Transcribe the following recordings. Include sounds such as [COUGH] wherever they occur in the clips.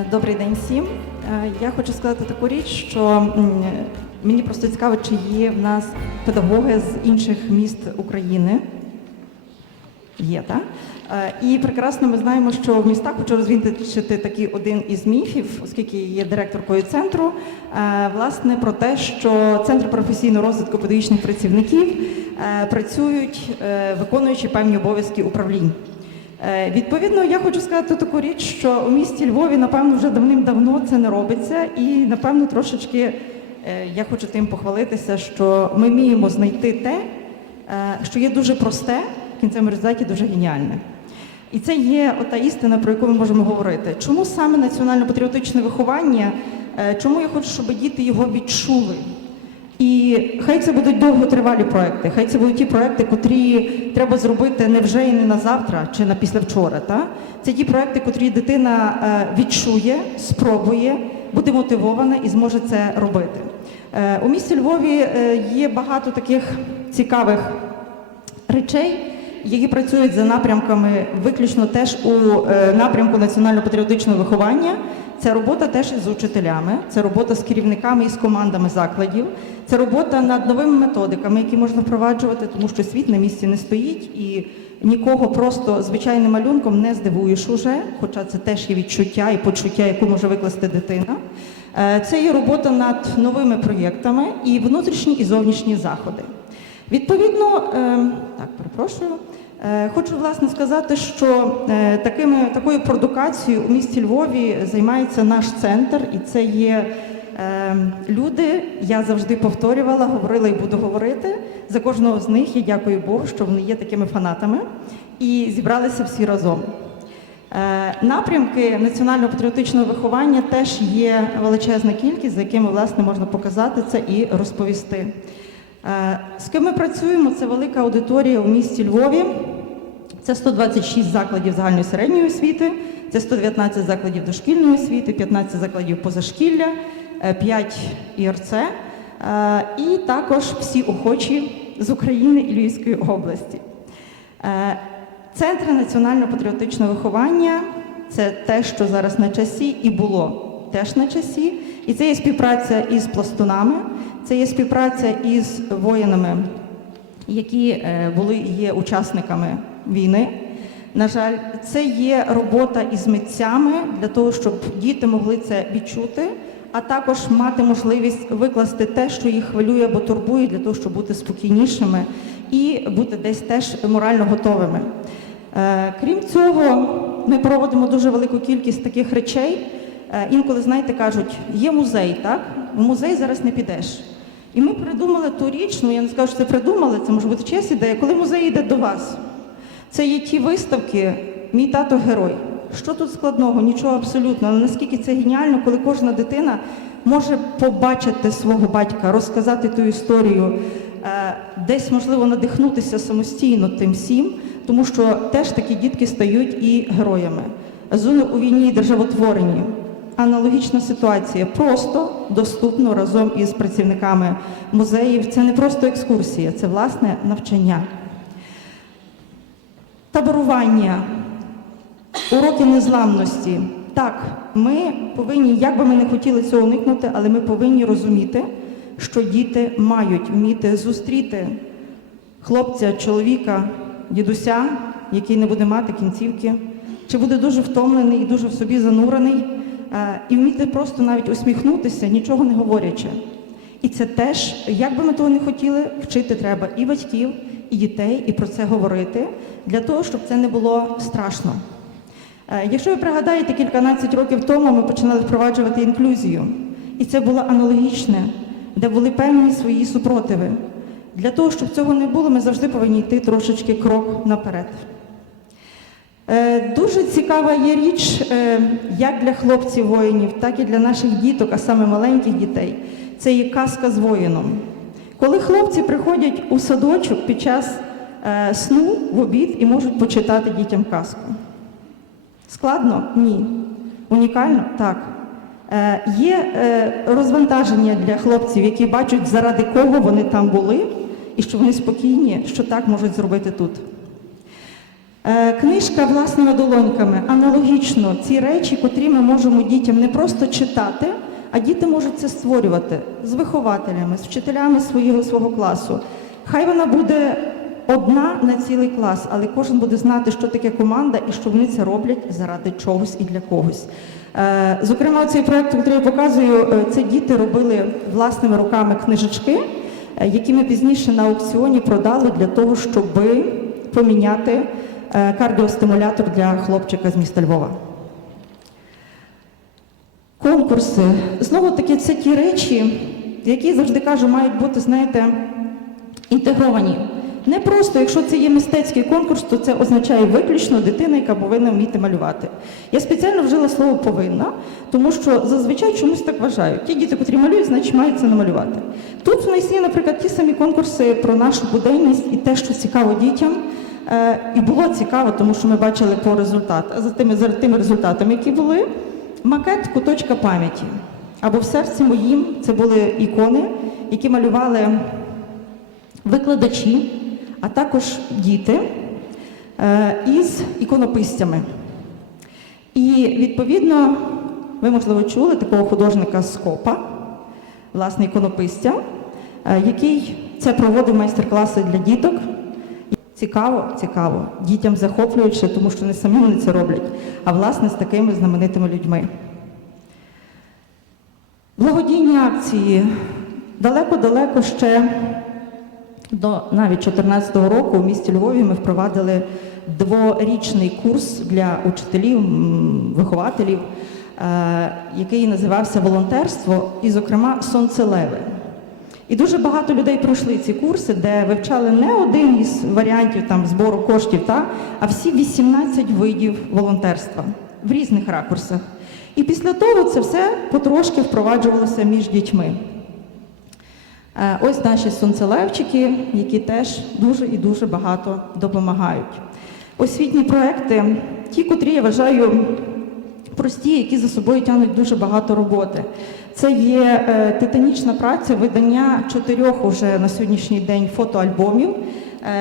Е, Добрий день всім. Е, Я хочу сказати таку річ, що мені просто цікаво, чи є в нас педагоги з інших міст України. Є, так? Е, І прекрасно ми знаємо, що в містах хочу розвінчити такий один із міфів, оскільки є директоркою центру, власне, про те, що центр професійного розвитку педагогічних працівників працюють, виконуючи певні обов'язки управлінь. Е, Відповідно, я хочу сказати таку річ, що у місті Львові, напевно, вже давним-давно це не робиться, і напевно трошечки е, я хочу тим похвалитися, що ми вміємо знайти те, е, що є дуже просте, в кінцевому результаті дуже геніальне. І це є ота істина, про яку ми можемо говорити. Чому саме національно-патріотичне виховання? Чому я хочу, щоб діти його відчули? І хай це будуть довготривалі проекти, хай це будуть ті проекти, котрі треба зробити не вже і не на завтра чи на післявчора. Та? Це ті проекти, котрі дитина е, відчує, спробує, буде мотивована і зможе це робити. Е, У місті Львові е, є багато таких цікавих речей, які працюють за напрямками виключно теж у напрямку національно-патріотичного виховання. Це робота теж із учителями, це робота з керівниками і з командами закладів, це робота над новими методиками, які можна впроваджувати, тому що світ на місці не стоїть і нікого просто звичайним малюнком не здивуєш уже, хоча це теж є відчуття і почуття, яку може викласти дитина. Е, Це є робота над новими проєктами і внутрішні і зовнішні заходи. Відповідно, е, так, перепрошую. Е, Хочу власне сказати, що е, такими, такою продукацією у місті Львові займається наш центр, і це є е, люди. Я завжди повторювала, говорила і буду говорити. За кожного з них я дякую Богу, що вони є такими фанатами і зібралися всі разом. Напрямки національно-патріотичного виховання теж є величезна кількість, за якими власне можна показати це і розповісти. З ким ми працюємо? Це велика аудиторія у місті Львові. Це 126 закладів загальної середньої освіти, це 119 закладів дошкільної освіти, 15 закладів позашкілля, 5 ІРЦ е, і також всі охочі з України і Львівської області. Е, Центри національно-патріотичного виховання це те, що зараз на часі і було теж на часі. І це є співпраця із пластунами, це є співпраця із воїнами, які е, були і є учасниками війни. На жаль, це є робота із митцями для того, щоб діти могли це відчути, а також мати можливість викласти те, що їх хвилює або турбує, для того, щоб бути спокійнішими і бути десь теж морально готовими. Е, Крім цього, ми проводимо дуже велику кількість таких речей. Е, Інколи, знаєте, кажуть, є музей, так? В музей зараз не підеш. І ми придумали ту річ, ну я не скажу, що це придумали, це може бути честь ідея, коли музей йде до вас. Це є ті виставки, мій тато герой. Що тут складного? Нічого абсолютно. Але наскільки це геніально, коли кожна дитина може побачити свого батька, розказати ту історію, е, десь можливо надихнутися самостійно тим всім, тому що теж такі дітки стають і героями. Зони у війні і державотворенні. Аналогічна ситуація, просто доступно разом із працівниками музеїв. Це не просто екскурсія, це власне навчання. Таборування, уроки незламності. Так, ми повинні, як би ми не хотіли цього уникнути, але ми повинні розуміти, що діти мають вміти зустріти хлопця, чоловіка, дідуся, який не буде мати кінцівки, чи буде дуже втомлений і дуже в собі занурений, е, і вміти просто навіть усміхнутися, нічого не говорячи. І це теж, як би ми того не хотіли, вчити треба і батьків, і дітей, і про це говорити, для того, щоб це не було страшно. Е, Якщо ви пригадаєте, кільканадцять років тому ми починали впроваджувати інклюзію, і це було аналогічне, де були певні свої супротиви. Для того, щоб цього не було, ми завжди повинні йти трошечки крок наперед. Е, Дуже цікава є річ е, як для хлопців воїнів, так і для наших діток, а саме маленьких дітей. Це є казка з воїном. Коли хлопці приходять у садочок під час е, сну в обід і можуть почитати дітям казку. Складно? Ні. Унікально? Так. Е, є е, розвантаження для хлопців, які бачать, заради кого вони там були, і що вони спокійні, що так можуть зробити тут. Е, Книжка власними долоньками. Аналогічно ці речі, котрі ми можемо дітям не просто читати, а діти можуть це створювати з вихователями, з вчителями свого, свого класу. Хай вона буде одна на цілий клас, але кожен буде знати, що таке команда і що вони це роблять заради чогось і для когось. Е, Зокрема, цей проект, який я показую, е, це діти робили власними руками книжечки, е, які ми пізніше на аукціоні продали для того, щоб поміняти кардіостимулятор для хлопчика з міста Львова. Конкурси. Знову таки, це ті речі, які завжди кажу, мають бути, знаєте, інтегровані. Не просто, якщо це є мистецький конкурс, то це означає виключно дитина, яка повинна вміти малювати. Я спеціально вжила слово повинна, тому що зазвичай чомусь так вважають. Ті діти, котрі малюють, значить мають це намалювати. Тут в нас є, наприклад, ті самі конкурси про нашу буденність і те, що цікаво дітям. Е, І було цікаво, тому що ми бачили по результатах, за тими, за тими результатами, які були, макет куточка пам'яті. Або в серці моїм це були ікони, які малювали викладачі, а також діти е, із іконописцями. І відповідно, ви, можливо, чули такого художника Скопа, власне, іконописця, е, який це проводив майстер-класи для діток. Цікаво, цікаво, дітям захоплююче, тому що не самі вони це роблять, а власне з такими знаменитими людьми. Благодійні акції далеко-далеко ще до навіть 2014 року у місті Львові ми впровадили дворічний курс для учителів, вихователів, е, який називався волонтерство, і, зокрема, сонцелеви. І дуже багато людей пройшли ці курси, де вивчали не один із варіантів там, збору коштів, та, а всі 18 видів волонтерства в різних ракурсах. І після того це все потрошки впроваджувалося між дітьми. Е, Ось наші сонцелевчики, які теж дуже і дуже багато допомагають. Освітні проекти, ті, котрі я вважаю прості, які за собою тягнуть дуже багато роботи. Це є е, титанічна праця видання чотирьох уже на сьогоднішній день фотоальбомів.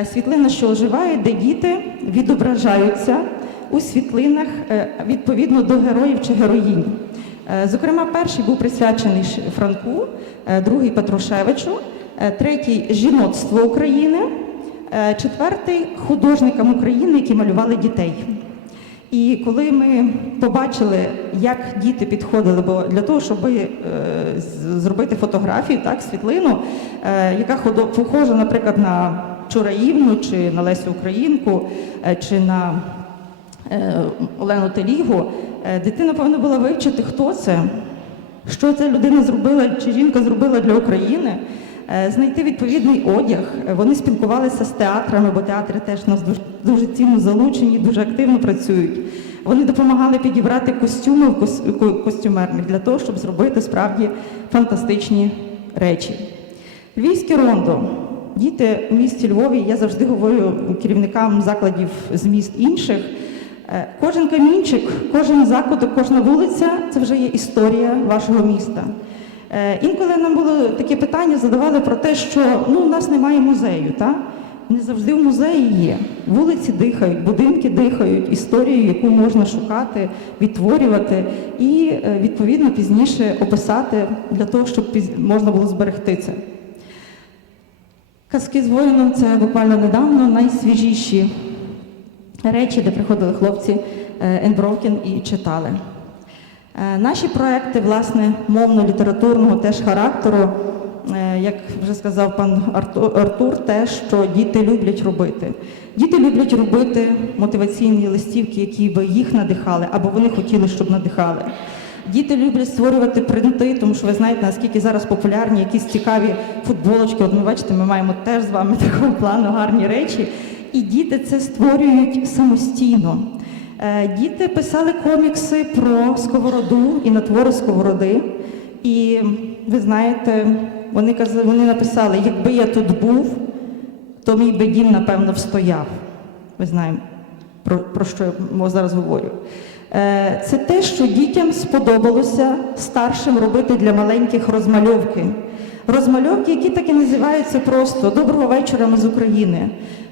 Е, світлина, що оживає, де діти відображаються у світлинах е, відповідно до героїв чи героїнь. Зокрема, перший був присвячений Франку, другий Петрушевичу, третій жіноцтво України, четвертий художникам України, які малювали дітей. І коли ми побачили, як діти підходили, бо для того, щоб е, зробити фотографію, так, світлину, е, яка похожа, наприклад, на Чураївну чи на Лесю Українку, е, чи на е, Олену Телігу, е, дитина повинна була вивчити, хто це, що ця людина зробила, чи жінка зробила для України, знайти відповідний одяг. Е, Вони спілкувалися з театрами, бо театри теж у нас дуже, дуже цінно залучені, дуже активно працюють. Вони допомагали підібрати костюми в кос- костюмерних для того, щоб зробити справді фантастичні речі. Львівське рондо. Діти в місті Львові, я завжди говорю керівникам закладів з міст інших. е, Кожен камінчик, кожен закуток, кожна вулиця це вже є історія вашого міста. Е, Інколи нам було таке питання, задавали про те, що ну, у нас немає музею. Та? Не завжди в музеї є. Вулиці дихають, будинки дихають, історію, яку можна шукати, відтворювати і е, відповідно пізніше описати для того, щоб можна було зберегти це. Казки з воїном це буквально недавно найсвіжіші речі, де приходили хлопці Енброкен і читали. Е, Наші проекти, власне, мовно-літературного теж характеру, е, як вже сказав пан Арту- Артур, те, що діти люблять робити. Діти люблять робити мотиваційні листівки, які би їх надихали, або вони хотіли, щоб надихали. Діти люблять створювати принти, тому що ви знаєте, наскільки зараз популярні якісь цікаві футболочки. От ми бачите, ми маємо теж з вами [LAUGHS] такого плану гарні речі. І діти це створюють самостійно. Е, Діти писали комікси про сковороду і на твори сковороди. І ви знаєте, вони казали, вони написали, якби я тут був, то мій би дім, напевно, встояв. Ви знаємо, про, про що я зараз говорю. Е, Це те, що дітям сподобалося старшим робити для маленьких розмальовки. Розмальовки, які так і називаються просто Доброго вечора ми з України.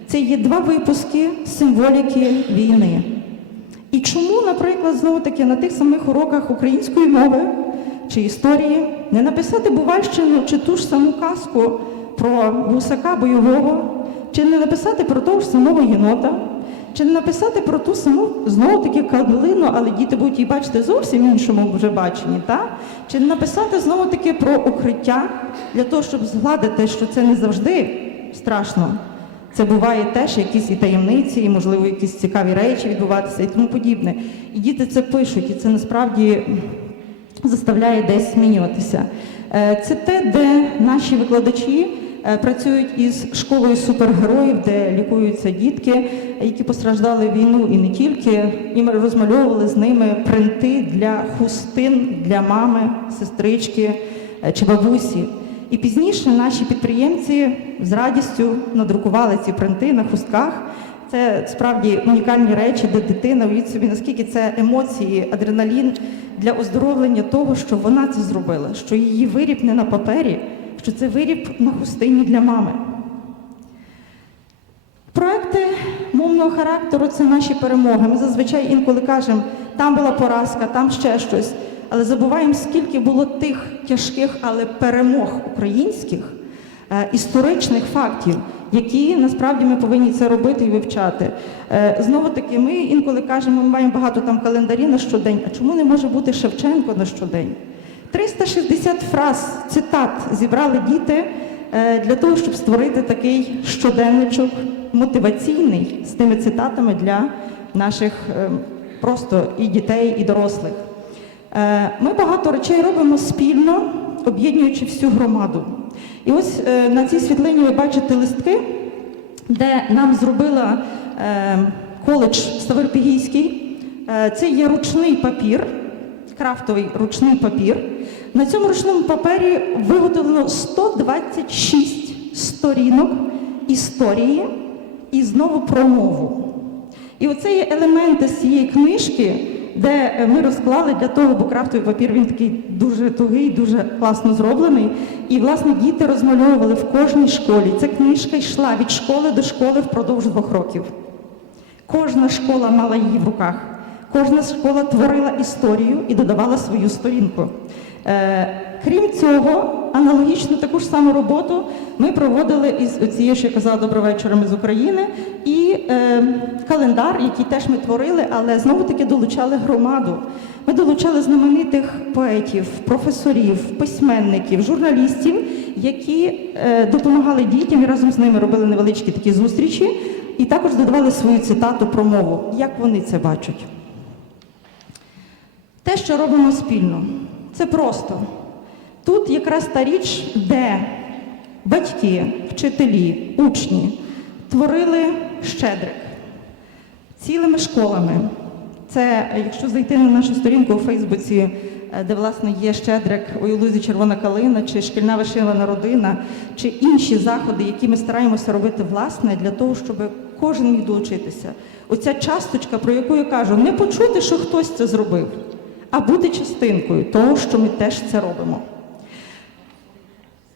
Це є два випуски символіки війни. І чому, наприклад, знову таки на тих самих уроках української мови чи історії не написати Бувальщину чи ту ж саму казку про гусака бойового, чи не написати про того ж самого єнота, чи не написати про ту саму знову таки калину, але діти будуть її бачити зовсім іншому вже баченні, та? чи не написати знову таки про укриття для того, щоб згладити, що це не завжди страшно. Це буває теж якісь і таємниці, і, можливо, якісь цікаві речі відбуватися і тому подібне. І діти це пишуть, і це насправді заставляє десь змінюватися. Е, Це те, де наші викладачі е, працюють із школою супергероїв, де лікуються дітки, які постраждали війну і не тільки. І ми розмальовували з ними принти для хустин для мами, сестрички е, чи бабусі. І пізніше наші підприємці з радістю надрукували ці принти на хустках. Це справді унікальні речі, де дитина уявіть собі, наскільки це емоції, адреналін для оздоровлення того, що вона це зробила, що її виріб не на папері, що це виріб на хустині для мами. Проекти мовного характеру це наші перемоги. Ми зазвичай інколи кажемо, там була поразка, там ще щось. Але забуваємо, скільки було тих тяжких, але перемог українських е, історичних фактів, які насправді ми повинні це робити і вивчати. Е, Знову таки, ми інколи кажемо, ми маємо багато там календарів на щодень. А чому не може бути Шевченко на щодень? 360 фраз, цитат зібрали діти е, для того, щоб створити такий щоденничок мотиваційний з тими цитатами для наших е, просто і дітей, і дорослих. Е, Ми багато речей робимо спільно, об'єднуючи всю громаду. І ось е, на цій світлині ви бачите листки, де нам зробила е, коледж Ставропігійський. Е, Це є ручний папір, крафтовий ручний папір. На цьому ручному папері виготовлено 126 сторінок історії і знову про мову. І оце є елементи з цієї книжки, де ми розклали для того, бо крафтовий папір він такий дуже тугий, дуже класно зроблений. І, власне, діти розмальовували в кожній школі. Ця книжка йшла від школи до школи впродовж двох років. Кожна школа мала її в руках. Кожна школа творила історію і додавала свою сторінку. Е, крім цього, аналогічно таку ж саму роботу ми проводили із цією, що я казала «Доброго вечора, ми з України, і е, календар, який теж ми творили, але знову таки долучали громаду. Ми долучали знаменитих поетів, професорів, письменників, журналістів, які е, допомагали дітям і разом з ними робили невеличкі такі зустрічі, і також додавали свою цитату про мову, як вони це бачать. Те, що робимо спільно, це просто. Тут якраз та річ, де батьки, вчителі, учні творили щедрик цілими школами. Це, якщо зайти на нашу сторінку у Фейсбуці, е, де власне є щедрик у Ілузі Червона калина, чи шкільна вишивана родина, чи інші заходи, які ми стараємося робити власне для того, щоб кожен міг долучитися. Оця часточка, про яку я кажу, не почути, що хтось це зробив, а бути частинкою того, що ми теж це робимо.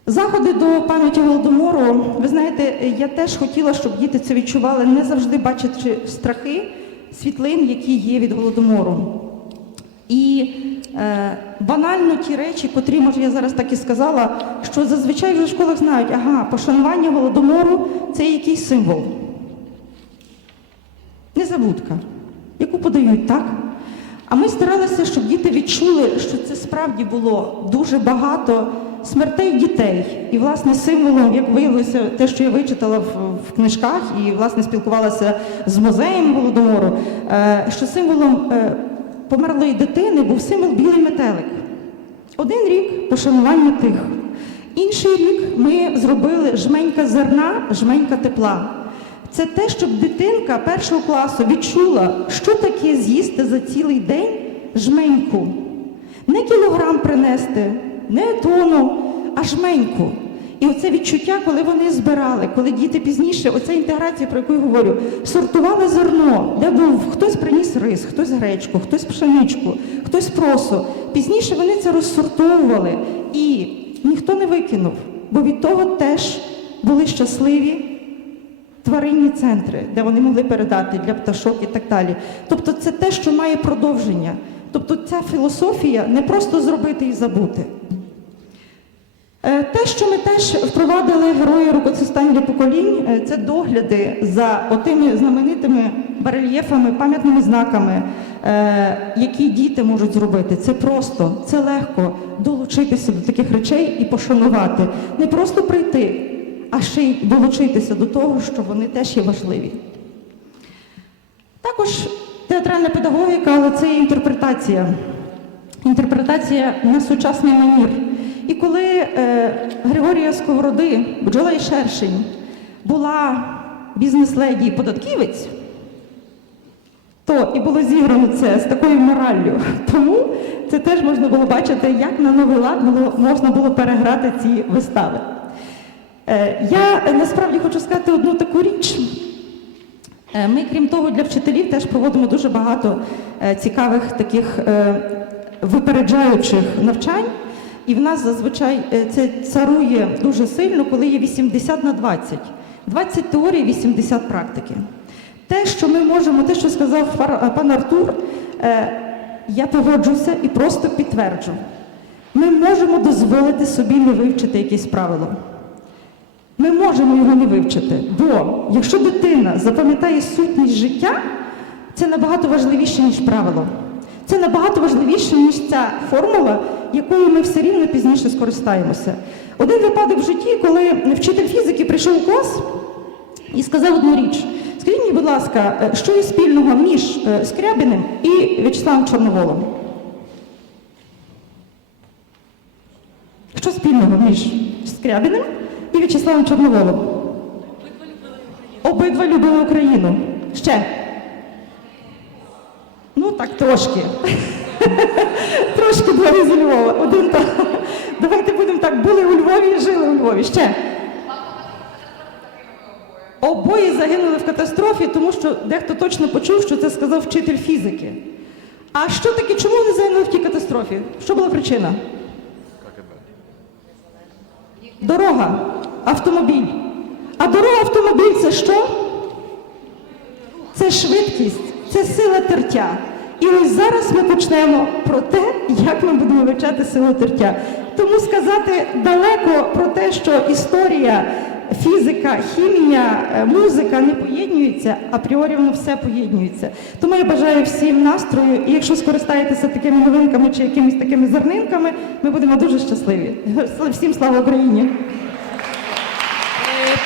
Заходи до пам'яті Голодомору, ви знаєте, я теж хотіла, щоб діти це відчували, не завжди бачачи страхи світлин, які є від голодомору. І е, банально ті речі, котрі, може, я зараз так і сказала, що зазвичай вже в школах знають, ага, пошанування голодомору це якийсь символ. Незабудка, яку подають, так? А ми старалися, щоб діти відчули, що це справді було дуже багато смертей дітей. І, власне, символом, як виявилося, те, що я вичитала в, книжках і, власне, спілкувалася з музеєм Голодомору, е, що символом е, померлої дитини був символ білий метелик. Один рік пошанування тих. Інший рік ми зробили жменька зерна, жменька тепла. Це те, щоб дитинка першого класу відчула, що таке з'їсти за цілий день жменьку. Не кілограм принести, не тону, а жменьку. І оце відчуття, коли вони збирали, коли діти пізніше, оця інтеграція, про яку я говорю, сортували зерно, де був хтось приніс рис, хтось гречку, хтось пшеничку, хтось просо. Пізніше вони це розсортовували і ніхто не викинув, бо від того теж були щасливі тваринні центри, де вони могли передати для пташок і так далі. Тобто, це те, що має продовження. Тобто, ця філософія не просто зробити і забути. Е, Те, що ми теж впровадили герої рукоцистань для поколінь, е, це догляди за отими знаменитими барельєфами, пам'ятними знаками, е, які діти можуть зробити. Це просто, це легко долучитися до таких речей і пошанувати. Не просто прийти, а ще й долучитися до того, що вони теж є важливі. Також театральна педагогіка, але це і інтерпретація. Інтерпретація на сучасний манір. І коли е, Григорія Сковороди, бджола і шершень, була бізнес-леді і податківець, то і було зіграно це з такою мораллю. [LAUGHS] Тому це теж можна було бачити, як на новий лад було, можна було переграти ці вистави. Е, я насправді хочу сказати одну таку річ. Е, Ми, крім того, для вчителів теж проводимо дуже багато е, цікавих таких е, випереджаючих навчань. І в нас зазвичай е, це царує дуже сильно, коли є 80 на 20. 20 теорії, 80 практики. Те, що ми можемо, те, що сказав пан Артур, е, я погоджуся і просто підтверджу. Ми можемо дозволити собі не вивчити якесь правило. Ми можемо його не вивчити, бо якщо дитина запам'ятає сутність життя, це набагато важливіше, ніж правило. Це набагато важливіше, ніж ця формула, якою ми все рівно пізніше скористаємося. Один випадок в житті, коли вчитель фізики прийшов у клас і сказав одну річ. Скажіть мені, будь ласка, е, що є спільного між е, Скрябіним і В'ячеславом Чорноволом? Що спільного між Скрябіним і В'ячеславом Чорноволом? Обидва любили Україну. Ще. Ну так трошки. Трошки двоє зі Львова. Один та. Давайте будемо так. Були у Львові і жили у Львові. Ще. Обоє загинули в катастрофі, тому що дехто точно почув, що це сказав вчитель фізики. А що таке, чому вони загинули в тій катастрофі? Що була причина? Дорога, автомобіль. А дорога автомобіль це що? Це швидкість, це сила тертя. І ось зараз ми почнемо про те, як ми будемо вивчати силу тертя. Тому сказати далеко про те, що історія, фізика, хімія, е, музика не поєднуються, апріорі воно все поєднується. Тому я бажаю всім настрою, і якщо скористаєтеся такими новинками чи якимись такими зернинками, ми будемо дуже щасливі. Всім слава Україні!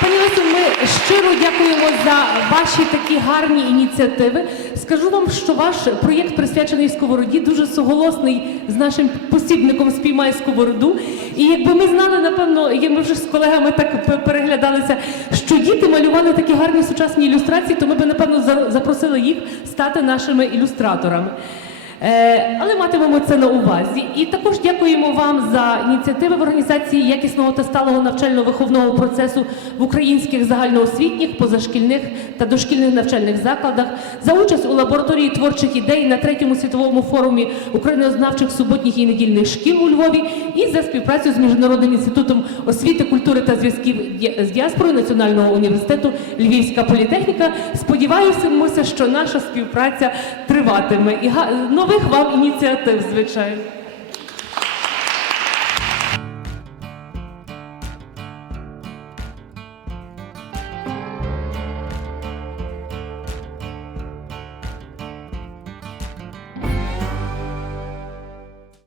Пані Лесю, ми щиро дякуємо за ваші такі гарні ініціативи. Скажу вам, що ваш проєкт присвячений сковороді дуже суголосний з нашим посібником Спіймай сковороду. І якби ми знали, напевно, ми вже з колегами так переглядалися, що діти малювали такі гарні сучасні ілюстрації, то ми би напевно за- запросили їх стати нашими ілюстраторами. Е, Але матимемо це на увазі. І також дякуємо вам за ініціативи в організації якісного та сталого навчально-виховного процесу в українських загальноосвітніх, позашкільних та дошкільних навчальних закладах, за участь у лабораторії творчих ідей на третьому світовому форумі українознавчих суботніх і недільних шкіл у Львові і за співпрацю з Міжнародним інститутом освіти, культури та зв'язків з діаспорою Національного університету Львівська політехніка. Сподіваюся, що наша співпраця триватиме і nowych Wam inicjatyw, zwyczaj.